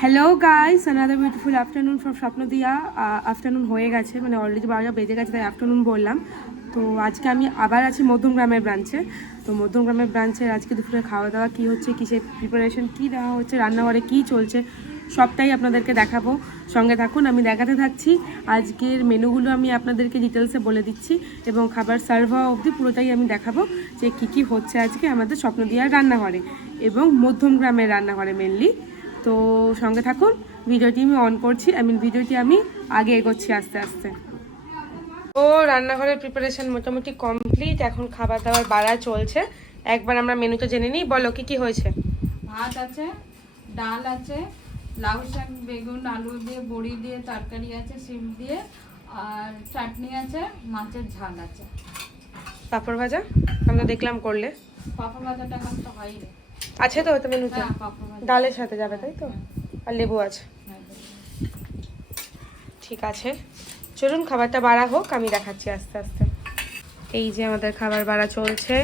Hello guys another beautiful afternoon from Swapna Diya afternoon হয়ে গেছে মানে অলরেডি বারোটা বেজে গেছে, তাই আফটারনুন বললাম। তো আজকে আমি আবার আছি মধ্যমগ্রামের ব্রাঞ্চে তো মধ্যমগ্রামের ব্রাঞ্চের আজকে দুপুরে খাওয়া দাওয়া কী হচ্ছে, কিসের প্রিপারেশন কী দেওয়া হচ্ছে, রান্নাঘরে কী চলছে, সবটাই আপনাদেরকে দেখাবো। সঙ্গে থাকুন, আমি দেখাতে থাকছি। আজকের মেনুগুলো আমি আপনাদেরকে ডিটেলসে বলে দিচ্ছি এবং খাবার সার্ভ হওয়া অবধি পুরোটাই আমি দেখাবো যে কী কী হচ্ছে আজকে আমাদের স্বপ্ন দিয়ার রান্নাঘরে এবং মধ্যমগ্রামের রান্নাঘরে মেনলি তো সঙ্গে থাকুন ভিডিওটি আমি অন করছি আই মিন ভিডিওটি আমি আগে এগোচ্ছি আস্তে আস্তে। ও রান্নাঘরের প্রিপারেশন মোটামুটি কমপ্লিট এখন খাবার দাবার বাড়া চলছে। একবার আমরা মেনুটা জেনে নিই বলো কি কি হয়েছে? ভাত আছে ডাল আছে লাউ শাক বেগুন আলু দিয়ে বড়ি দিয়ে তরকারি আছে শিম দিয়ে আর চাটনি আছে মাছের ঝাল আছে। পাঁপড় ভাজা? আমরা দেখলাম করলে। পাপড় ভাজাটা এখন তো হয়নি আছে তো তো মেনুতে হ্যাঁ ডালের সাথে যাবে তাই তো? আর লেবু আছে। হ্যাঁ, ঠিক আছে। চলুন খাবারটা বাড়া হোক আমি দেখাচ্ছি আস্তে আস্তে। এই যে আমাদের খাবার বাড়া চলছে।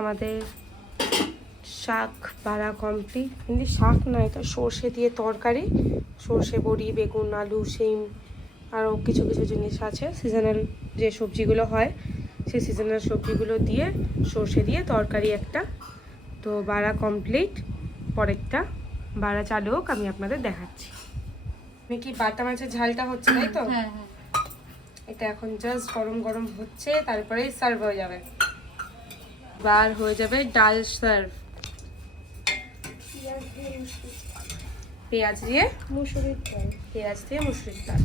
আমাদের শাক বাড়া কমপ্লিট কিন্তু শাক না এটা সর্ষে দিয়ে তরকারি। সর্ষে বড়ি বেগুন আলু শিম আরও কিছু কিছু জিনিস আছে। সিজনাল যে সবজিগুলো হয় সেই সিজনাল সবজিগুলো দিয়ে সর্ষে দিয়ে তরকারি একটা। তো বাড়া কমপ্লিট পরেরটা বাড়া চালু হোক আমি আপনাদের দেখাচ্ছি। আমি কি বাটা মাছের ঝালটা হচ্ছে তাই তো? হ্যাঁ হ্যাঁ। এটা এখন জাস্ট গরম গরম হচ্ছে তারপরেই সার্ভ হয়ে যাবে। বার হয়ে যাবে ডাল সার্ভ পেঁয়াজ দিয়ে মুসুরির ডাল। পেঁয়াজ দিয়ে? মুসুরির ডাল।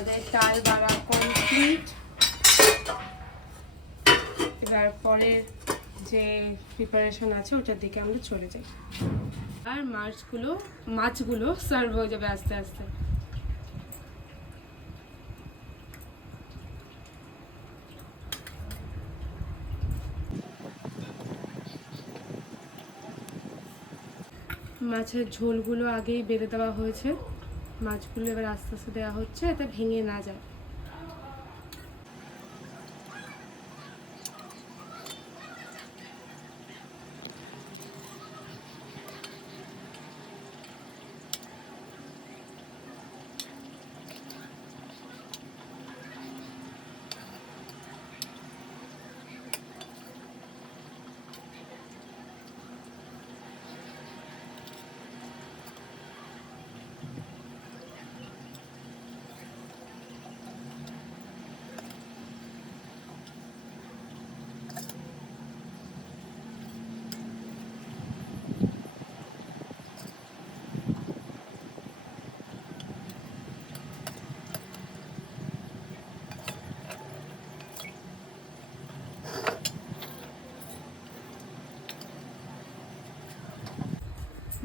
আমাদের ডাল বাড়া কমপ্লিট এবার পরের যে প্রিপারেশন আছে, ওটার দিকে আমরা চলে যাই। আর মাছগুলো মাছগুলো সার্ভ হয়ে যাবে আস্তে আস্তে। মাছের ঝোলগুলো আগেই বেড়ে দেওয়া হয়েছে। মাছগুলো এবার আস্তে আস্তে দেওয়া হচ্ছে এটা ভেঙে না যায়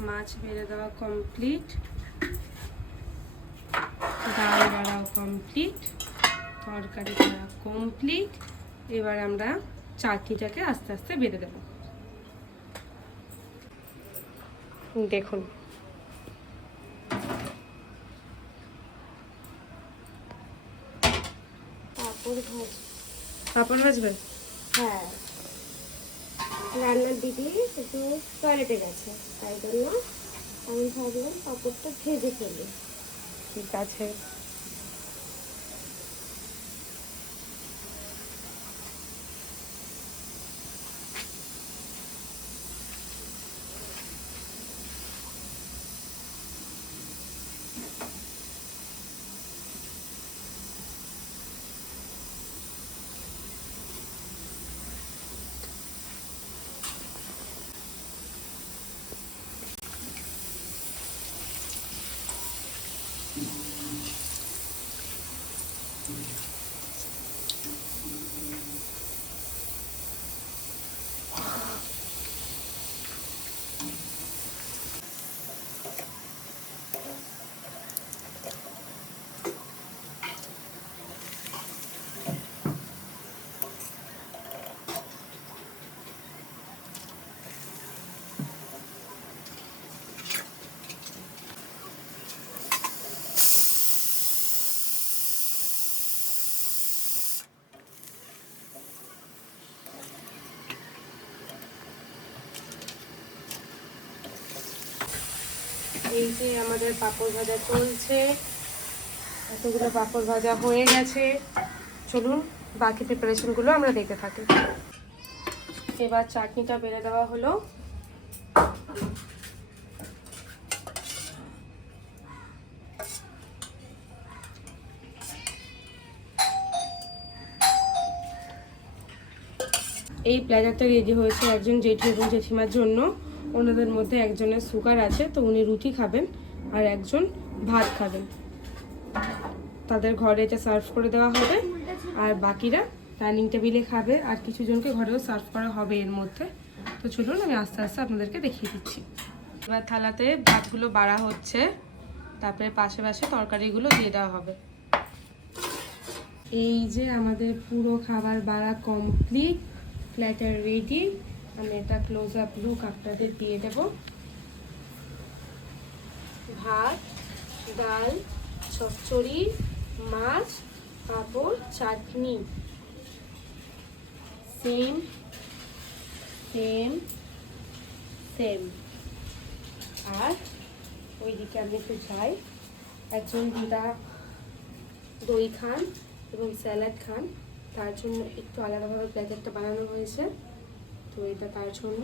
মাছ বেড়ে দেওয়া কমপ্লিট ডাল বাড়াও কমপ্লিট তরকারি করা কমপ্লিট এবার আমরা চাটনিটাকে আস্তে আস্তে বেড়ে দেবো। দেখুন। পাঁপড় ভাজ পাপড় ভাজবে হ্যাঁ। রান্নার দিদি একটু টয়লেটে গেছে তাই জন্য আমি ভাবলাম কাপড়টা ভেজে ফেলি। ঠিক আছে। যে আমাদের পাঁপড় ভাজা চলছে। এতগুলো পাঁপড় ভাজা হয়ে গেছে। চলুন বাকি প্রিপারেশনগুলো আমরা দেখতে থাকি। এবার চাটনিটা বেড়ে দেওয়া হলো। এই প্ল্যাটারটা রেডি হয়েছে একজন জেঠু এবং জেঠিমার জন্য। ওনাদের মধ্যে একজনের সুগার আছে, তো উনি রুটি খাবেন আর একজন ভাত খাবেন। তাদের ঘরে এটা সার্ভ করে দেওয়া হবে আর বাকিরা ডাইনিং টেবিলে খাবে আর কিছু জনকে ঘরেও সার্ভ করা হবে এর মধ্যে। তো চলুন আমি আস্তে আস্তে আপনাদেরকে দেখিয়ে দিচ্ছি। এবার থালাতে ভাতগুলো বাড়া হচ্ছে, তারপরে পাশে পাশে তরকারিগুলো দিয়ে দেওয়া হবে। এই যে আমাদের পুরো খাবার বাড়া কমপ্লিট প্ল্যাটার রেডি আমি এটা ক্লোজ আপ লুক আপনাদের দিয়ে দেব। ভাত, ডাল, চচ্চড়ি, মাছ, পাঁপড়, চাটনি। সেম সেম সেম আর ওইদিকে আমি একটু যাই। একজন দিদা দই খান এবং স্যালাড খান। তার জন্য একটু আলাদাভাবে প্যাকেটটা বানানো হয়েছে। তো এটা তার জন্য।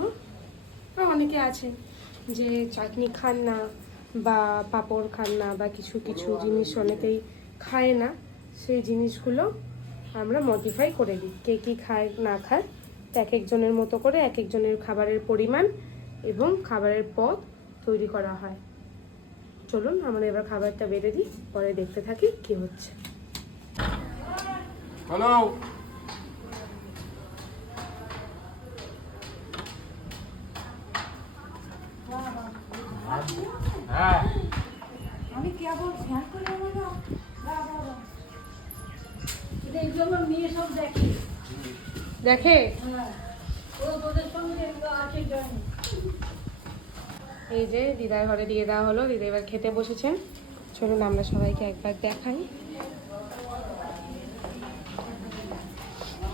আর অনেকে আছে যে চাটনি খান না বা পাঁপড় খান না বা কিছু কিছু জিনিস অনেকেই খায় না, সেই জিনিসগুলো আমরা মডিফাই করে দিই। কে কী খায়, না খায় এক একজনের মতো করে এক একজনের খাবারের পরিমাণ এবং খাবারের পদ তৈরি করা হয়। চলুন, আমরা এবার খাবারটা বেড়ে দিই, পরে দেখতে থাকি কি হচ্ছে। হ্যালো দেখে। দেখে? হ্যাঁ। এই যে দিদার ঘরে দিয়ে দেওয়া হলো। দিদা এবার খেতে বসেছেন চলুন আমরা সবাইকে একবার দেখাই।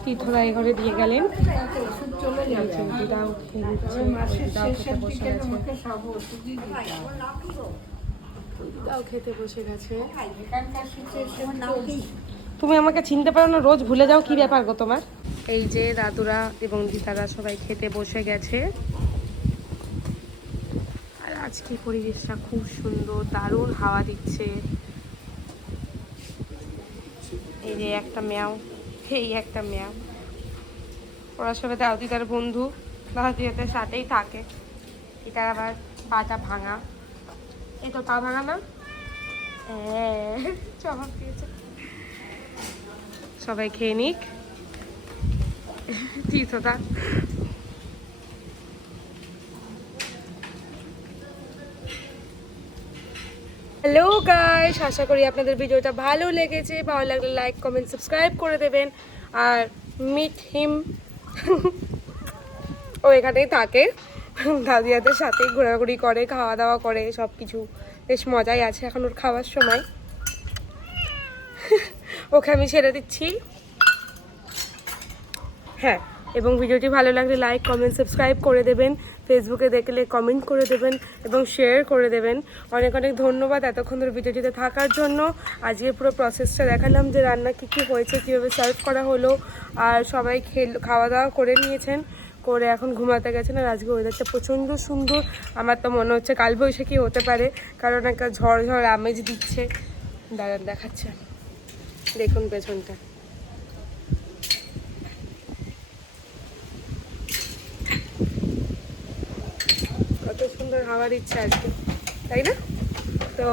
তীর্থদা এই ঘরে দিয়ে গেলেন। দিদাও খেতে বসে গেছে। দিদাও খেতে বসে গেছে। তুমি আমাকে চিনতে পারো না, রোজ ভুলে যাও কি ব্যাপার গো তোমার। এই যে দাদুরা এবং দিদারা সবাই খেতে বসে গেছে। আর আজকে পরিবেশটা খুব সুন্দর, দারুণ হাওয়া দিচ্ছে। এই যে একটা ম্যাও, এই একটা ম্যাও। ওরা সবাই দাদুদিদার বন্ধু দাদুদিদাদের সাথেই থাকে। এটা আবার পাটা ভাঙা। এই তো পা ভাঙা না? হ্যাঁ জবাব দিয়েছে। সবাই খেয়ে নিক। হ্যালো গাইস আশা করি আপনাদের ভিডিওটা ভালো লেগেছে। ভালো লাগলে লাইক কমেন্ট সাবস্ক্রাইব করে দেবেন। আর মিট হিম ও এখানেই থাকে। দাদিয়াদের সাথেই ঘোরাঘুরি করে, খাওয়া দাওয়া করে সব কিছু বেশ মজাই আছে এখন ওর খাওয়ার সময়। ওকে আমি ছেড়ে দিচ্ছি। হ্যাঁ এবং ভিডিওটি ভালো লাগলে লাইক কমেন্ট সাবস্ক্রাইব করে দেবেন। ফেসবুকে দেখলে কমেন্ট করে দেবেন এবং শেয়ার করে দেবেন। অনেক অনেক ধন্যবাদ এতক্ষণ ধরে ভিডিওটিতে থাকার জন্য। আজকে পুরো প্রসেসটা দেখালাম যে রান্না কী কী হয়েছে, কীভাবে সার্ভ করা হলো। আর সবাই খেল খাওয়া দাওয়া করে নিয়েছেন, করে এখন ঘুমাতে গেছেন। আর আজকে ওয়েদারটা প্রচণ্ড সুন্দর। আমার তো মনে হচ্ছে কালবৈশাখী হতে পারে, কারণ একটা ঝড় ঝড় আমেজ দিচ্ছে। দাঁড়ান, দেখাচ্ছে দেখুন পেছনটা। কত সুন্দর হাওয়া দিচ্ছে আজকে, তাই না? তো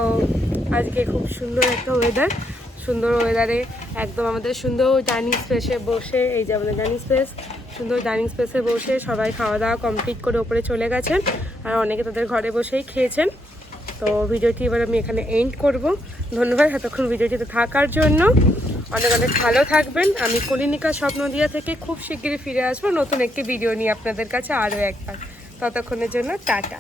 আজকে খুব সুন্দর একটা ওয়েদার সুন্দর ওয়েদারে একদম আমাদের সুন্দর ডাইনিং স্পেসে বসে, এই যে আমাদের ডাইনিং স্পেস সুন্দর ডাইনিং স্পেসে বসে সবাই খাওয়া দাওয়া কমপ্লিট করে ওপরে চলে গেছেন, আর অনেকে তাদের ঘরে বসেই খেয়েছেন। তো ভিডিওটি এবার আমি এখানে এন্ড করব। ধন্যবাদ, এতক্ষণ ভিডিওটিতে থাকার জন্য। অনেক অনেক ভালো থাকবেন। আমি কলিনিকা স্বপ্নদিয়া থেকে খুব শিগগিরই ফিরে আসব নতুন একটি ভিডিও নিয়ে আপনাদের কাছে আরও একবার। ততক্ষণের জন্য টাটা।